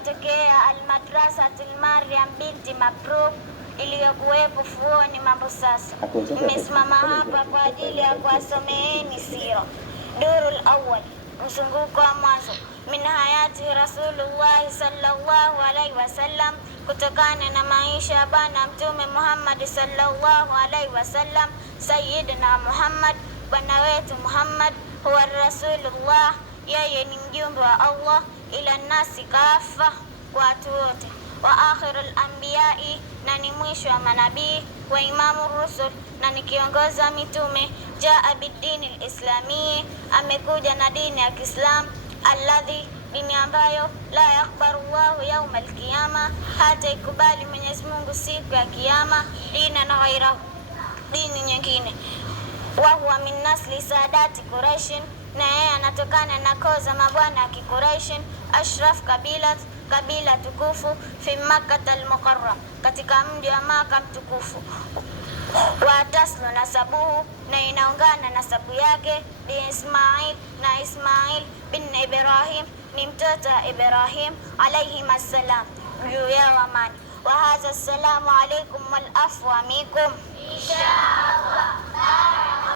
ikatokea Almadrasatul Maryam binti Mabruk iliyokuwepo Fuoni Mambosasa. Nimesimama hapa kwa ajili ya kuwasomeeni sira. Durul Awwal, mzunguko wa mwanzo. Min hayati Rasulullah sallallahu alaihi wasallam, kutokana na maisha ya Bwana Mtume Muhammad sallallahu alaihi wasallam. Sayyidina Muhammad, bwana wetu Muhammad, huwa Rasulullah, yeye ni mjumbe wa Allah, ila nasi kafa, kwa watu wote. Wa akhirul anbiyai, na ni mwisho wa manabii. Wa imamu rusul, na ni kiongozi wa mitume. Jaa bidini lislami, amekuja na dini ya Kiislam. Alladhi, dini ambayo la yakbaru Allahu yauma alqiyama, hata ikubali Mwenyezi Mungu siku ya Kiyama dina na ghairahu, dini nyingine. Wa huwa min nasli saadati Quraish, na yeye anatokana na koo za mabwana ya Quraish. Ashraf kabila tukufu. Fi Makkah al-Mukarram, katika mji wa Maka mtukufu. Wa taslu nasabuhu, na inaungana nasabu yake. Bi Ismail, na Ismail bin Ibrahim, ni mtoto wa Ibrahim alayhi assalam, juu ya amani. Wa hadha assalamu alaykum wal afwa minkum inshallah.